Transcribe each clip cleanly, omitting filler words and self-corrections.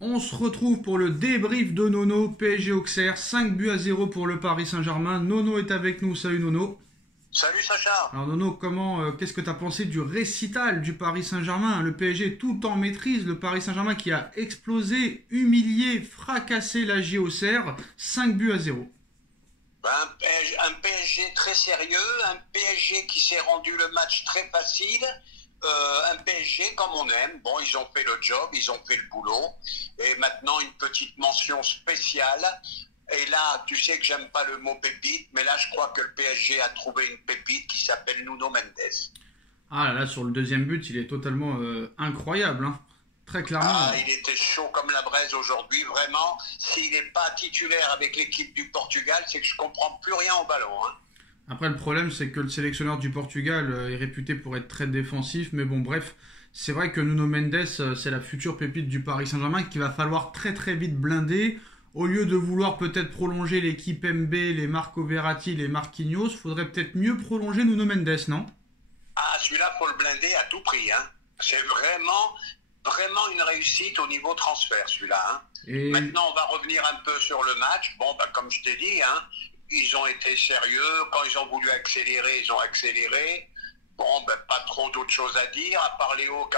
On se retrouve pour le débrief de Nono, PSG Auxerre, 5-0 pour le Paris Saint-Germain. Nono est avec nous, salut Nono. Salut Sacha. Alors Nono, qu'est-ce que tu as pensé du récital du Paris Saint-Germain? Le PSG tout en maîtrise, le Paris Saint-Germain qui a explosé, humilié, fracassé la J Auxerre, 5-0. Un PSG très sérieux, un PSG qui s'est rendu le match très facile, un PSG comme on aime. Bon, ils ont fait le job, ils ont fait le boulot. Et maintenant, une petite mention spéciale. Et là, tu sais que j'aime pas le mot pépite, mais là, je crois que le PSG a trouvé une pépite qui s'appelle Nuno Mendes. Ah là, sur le deuxième but, il est totalement incroyable, hein. Très clairement. Ah, il était chaud comme la braise aujourd'hui, vraiment. S'il n'est pas titulaire avec l'équipe du Portugal, c'est que je comprends plus rien au ballon, hein. Après, le problème, c'est que le sélectionneur du Portugal est réputé pour être très défensif. Mais bon, bref, c'est vrai que Nuno Mendes, c'est la future pépite du Paris Saint-Germain qu'il va falloir très très vite blinder. Au lieu de vouloir peut-être prolonger l'équipe MB, les Marco Verratti, les Marquinhos, faudrait peut-être mieux prolonger Nuno Mendes, non? Ah, celui-là, faut le blinder à tout prix, hein. C'est vraiment une réussite au niveau transfert, celui-là, hein. Et Maintenant, on va revenir un peu sur le match. Bon, comme je t'ai dit, hein, ils ont été sérieux. Quand ils ont voulu accélérer, ils ont accéléré. Bon, pas trop d'autres choses à dire, à part Léo qui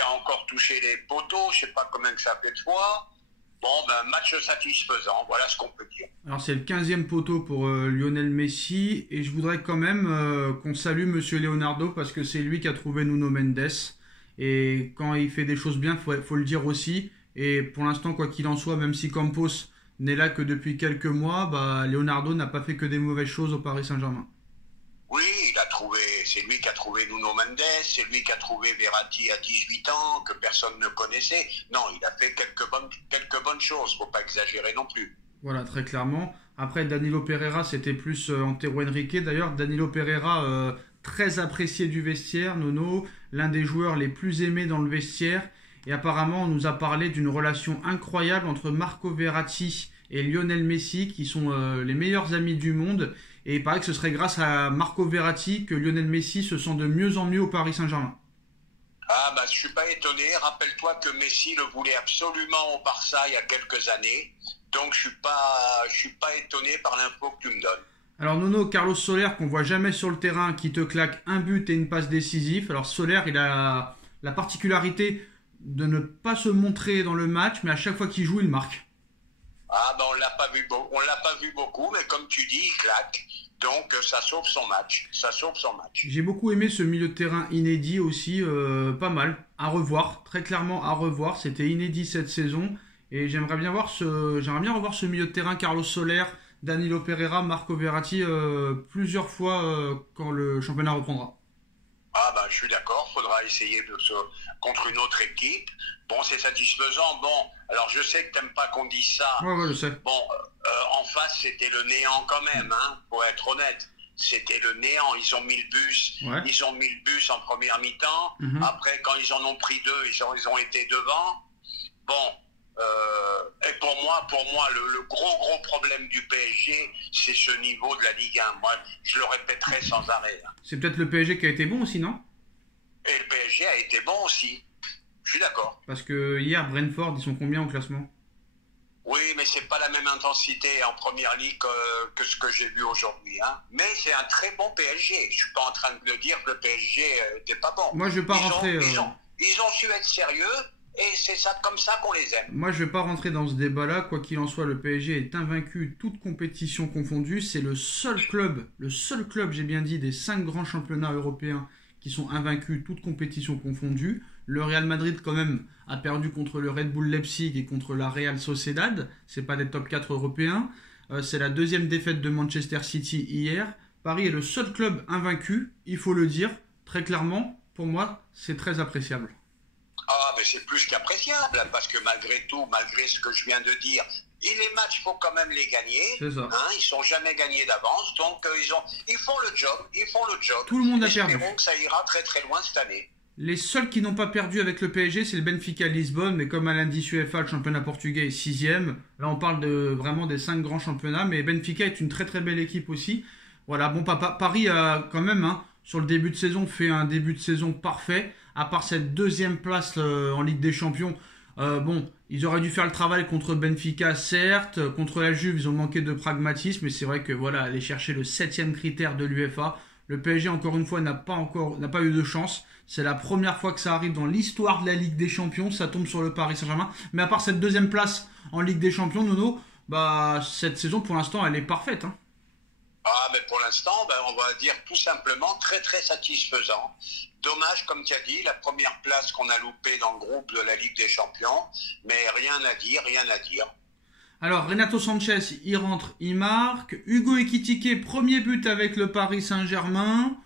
a encore touché les poteaux. Je sais pas combien que ça fait de fois. Bon, match satisfaisant, voilà ce qu'on peut dire. alors c'est le 15e poteau pour Lionel Messi. Et je voudrais quand même qu'on salue Monsieur Leonardo parce que c'est lui qui a trouvé Nuno Mendes. Et quand il fait des choses bien, faut le dire aussi. Et pour l'instant, quoi qu'il en soit, même si Campos n'est là que depuis quelques mois, Leonardo n'a pas fait que des mauvaises choses au Paris Saint-Germain. Oui, c'est lui qui a trouvé Nuno Mendes, c'est lui qui a trouvé Verratti à 18 ans, que personne ne connaissait. Non, il a fait quelques bonnes choses, faut pas exagérer non plus. Voilà, très clairement. Après, Danilo Pereira, c'était plus Antero Henrique. D'ailleurs, Danilo Pereira, très apprécié du vestiaire, Nono, l'un des joueurs les plus aimés dans le vestiaire. Et apparemment, on nous a parlé d'une relation incroyable entre Marco Verratti et Lionel Messi, qui sont les meilleurs amis du monde. Et il paraît que ce serait grâce à Marco Verratti que Lionel Messi se sent de mieux en mieux au Paris Saint-Germain. Ah je suis pas étonné, rappelle-toi que Messi le voulait absolument au Barça il y a quelques années. Donc je suis pas étonné par l'info que tu me donnes. Alors Nono, Carlos Soler, qu'on voit jamais sur le terrain, qui te claque un but et une passe décisive. Alors Soler, il a la particularité de ne pas se montrer dans le match, mais à chaque fois qu'il joue, il marque. Ah on l'a pas vu beaucoup, mais comme tu dis, il claque. Donc ça sauve son match. J'ai beaucoup aimé ce milieu de terrain inédit aussi, pas mal. À revoir, très clairement à revoir. C'était inédit cette saison. Et j'aimerais bien revoir ce milieu de terrain, Carlos Soler, Danilo Pereira, Marco Verratti, plusieurs fois quand le championnat reprendra. Je suis d'accord, faudra essayer contre une autre équipe. Bon, c'est satisfaisant. Bon, alors je sais que t'aimes pas qu'on dise ça. Ouais, je sais. Bon, en face, c'était le néant quand même, hein, pour être honnête. C'était le néant. Ils ont mis le bus. Ouais. Ils ont mis le bus en première mi-temps. Mhm. Après, quand ils en ont pris deux, ils ont été devant. Bon, et pour moi, le gros problème du PSG, c'est ce niveau de la Ligue 1. Moi, je le répéterai sans arrêt, hein. C'est peut-être le PSG qui a été bon aussi, non? Et le PSG a été bon aussi. Je suis d'accord. Parce que hier, Brentford, ils sont combien au classement? Oui, mais c'est pas la même intensité en première ligue que ce que j'ai vu aujourd'hui, hein. Mais c'est un très bon PSG. Je suis pas en train de dire que le PSG était pas bon. Moi, je vais pas rentrer. Ils ont su être sérieux et c'est ça comme ça qu'on les aime. Moi, je vais pas rentrer dans ce débat-là. Quoi qu'il en soit, le PSG est invaincu, toute compétition confondue. C'est le seul club, j'ai bien dit, des 5 grands championnats européens qui sont invaincus, toute compétition confondue. Le Real Madrid, quand même, a perdu contre le Red Bull Leipzig et contre la Real Sociedad. C'est pas des top 4 européens. C'est la deuxième défaite de Manchester City hier. Paris est le seul club invaincu, il faut le dire, très clairement. Pour moi, c'est très appréciable. Ah, mais c'est plus qu'appréciable, parce que malgré tout, malgré ce que je viens de dire, les matchs, il faut quand même les gagner. C'est ça. Hein, ils sont jamais gagnés d'avance, donc ils font le job. Tout le monde a perdu. Espérons que ça ira très très loin cette année. Les seuls qui n'ont pas perdu avec le PSG, c'est le Benfica Lisbonne, mais comme à l'indice UEFA, le championnat portugais est 6e. Là, on parle vraiment des 5 grands championnats, mais Benfica est une très très belle équipe aussi. Voilà, bon, Paris a quand même, hein, sur le début de saison, fait un début de saison parfait. À part cette deuxième place en Ligue des Champions, Bon, ils auraient dû faire le travail contre Benfica, certes. Contre la Juve, ils ont manqué de pragmatisme. Mais c'est vrai que voilà, aller chercher le 7e critère de l'UEFA. Le PSG, encore une fois, n'a pas eu de chance. C'est la première fois que ça arrive dans l'histoire de la Ligue des Champions. Ça tombe sur le Paris Saint-Germain. Mais à part cette deuxième place en Ligue des Champions, Nono, bah, cette saison, pour l'instant, elle est parfaite. Hein. Ah, mais pour l'instant, on va dire tout simplement très très satisfaisant. Dommage, comme tu as dit, la première place qu'on a loupée dans le groupe de la Ligue des Champions, mais rien à dire, rien à dire. Alors, Renato Sanchez, il rentre, il marque. Hugo Ekitike, premier but avec le Paris Saint-Germain.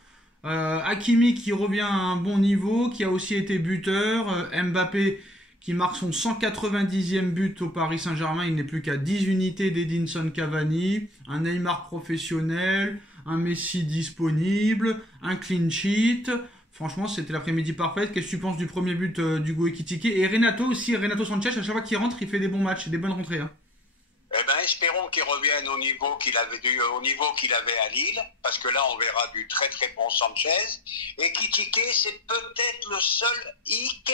Hakimi qui revient à un bon niveau, qui a aussi été buteur. Mbappé qui marque son 190e but au Paris Saint-Germain. Il n'est plus qu'à 10 unités d'Edinson Cavani. Un Neymar professionnel, un Messi disponible, un clean sheet. Franchement, c'était l'après-midi parfaite. Qu'est-ce que tu penses du premier but d'Hugo Ekitike? Et Renato aussi, Renato Sanchez, à chaque fois qu'il rentre, il fait des bons matchs, des bonnes rentrées. Hein. Eh ben, espérons qu'il revienne au niveau qu'il avait à Lille, parce que là, on verra du très très bon Sanchez. Et Ekitike, c'est peut-être le seul hic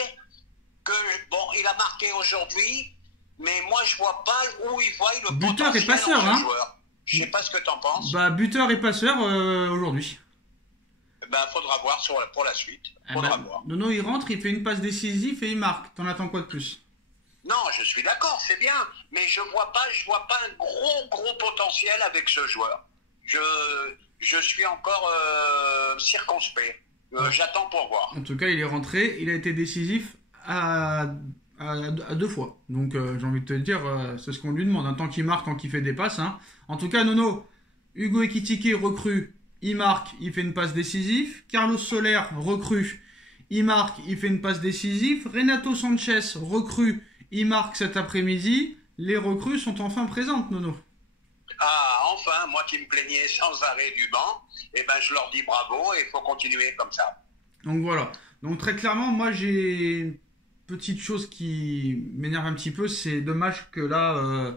que, bon, il a marqué aujourd'hui, mais moi, je vois pas où il voit le buteur potentiel et passeur, en hein. joueur. Je sais pas ce que tu en penses. Bah, buteur et passeur aujourd'hui. Ben, faudra voir pour la suite. Faudra voir. Nono, il rentre, il fait une passe décisive et il marque. T'en attends quoi de plus? Non, je suis d'accord, c'est bien, mais je vois pas un gros potentiel avec ce joueur. Je suis encore circonspect. J'attends pour voir. En tout cas, il est rentré, il a été décisif à 2 fois. Donc, j'ai envie de te dire, c'est ce qu'on lui demande. Tant qu'il marque, tant qu'il fait des passes. Hein. En tout cas, Nono, Hugo Ekitike recrue, il marque, il fait une passe décisive. Carlos Soler recrue, il marque, il fait une passe décisive. Renato Sanchez recrue, il marque cet après-midi. Les recrues sont enfin présentes, Nono. Ah, enfin, moi qui me plaignais sans arrêt du banc, eh ben, je leur dis bravo et il faut continuer comme ça. Donc voilà. Donc très clairement, moi j'ai une petite chose qui m'énerve un petit peu. C'est dommage que là,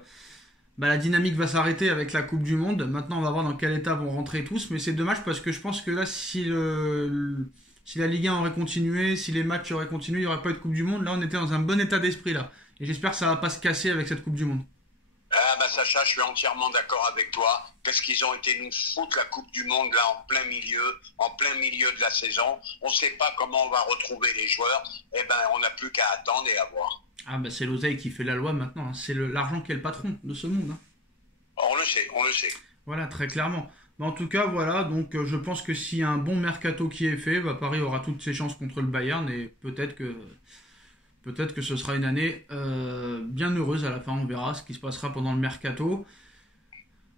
la dynamique va s'arrêter avec la Coupe du Monde. Maintenant, on va voir dans quel état vont rentrer tous. Mais c'est dommage parce que je pense que là, si la Ligue 1 aurait continué, si les matchs auraient continué, il n'y aurait pas eu de Coupe du Monde. Là, on était dans un bon état d'esprit là. Et j'espère que ça va pas se casser avec cette Coupe du Monde. Ah bah Sacha, je suis entièrement d'accord avec toi. Qu'est-ce qu'ils ont été nous foutre la Coupe du Monde là en plein milieu de la saison. On ne sait pas comment on va retrouver les joueurs. Eh ben, on n'a plus qu'à attendre et à voir. Ah bah c'est l'oseille qui fait la loi maintenant. Hein. C'est l'argent qui est le patron de ce monde. Hein. On le sait. Voilà, très clairement. Mais en tout cas, voilà. Donc je pense que s'il y a un bon mercato qui est fait, Paris aura toutes ses chances contre le Bayern et peut-être que ce sera une année bien heureuse à la fin. On verra ce qui se passera pendant le mercato.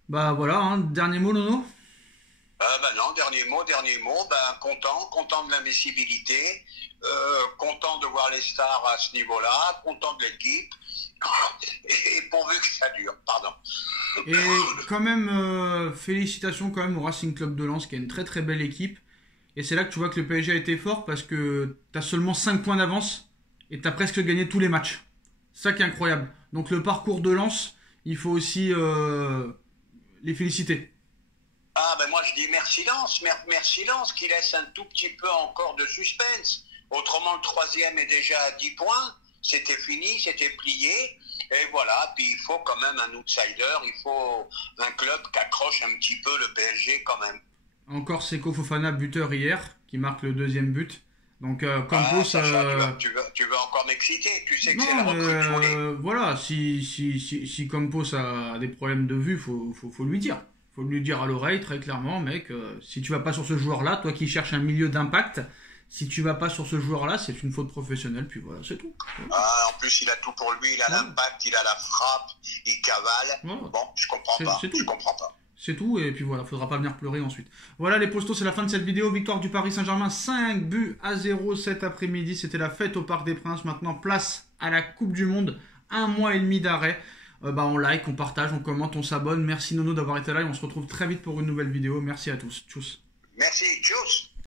Bah voilà, hein, dernier mot, Nono. Non, dernier mot. Content de l'invisibilité, content de voir les stars à ce niveau-là, content de l'équipe, et pourvu que ça dure, pardon. Et quand même, félicitations quand même au Racing Club de Lens, qui a une très très belle équipe. Et c'est là que tu vois que le PSG a été fort, parce que tu as seulement 5 points d'avance. Et tu as presque gagné tous les matchs. C'est ça qui est incroyable. Donc le parcours de Lens, il faut aussi les féliciter. Ah ben moi je dis merci Lens qui laisse un tout petit peu encore de suspense. Autrement le troisième est déjà à 10 points. C'était fini, c'était plié. Et voilà, puis il faut quand même un outsider. Il faut un club qui accroche un petit peu le PSG quand même. Encore Seko Fofana, buteur hier, qui marque le 2e but. Donc Campos, tu veux encore m'exciter. Tu sais que c'est la recrue. Voilà, si Campos a des problèmes de vue, faut lui dire. Faut lui dire à l'oreille très clairement, mec, si tu vas pas sur ce joueur-là, toi qui cherches un milieu d'impact, si tu vas pas sur ce joueur-là, c'est une faute professionnelle, puis voilà, c'est tout. Ah, en plus, il a tout pour lui, il a l'impact, il a la frappe, il cavale. Voilà. Bon, je comprends pas. Je comprends pas. C'est tout, et puis voilà, faudra pas venir pleurer ensuite. Voilà les postos, c'est la fin de cette vidéo. Victoire du Paris Saint-Germain, 5-0 cet après-midi. C'était la fête au Parc des Princes. Maintenant, place à la Coupe du Monde. 1 mois et demi d'arrêt. On like, on partage, on commente, on s'abonne. Merci Nono d'avoir été là et on se retrouve très vite pour une nouvelle vidéo. Merci à tous. Tchuss. Merci, tchuss.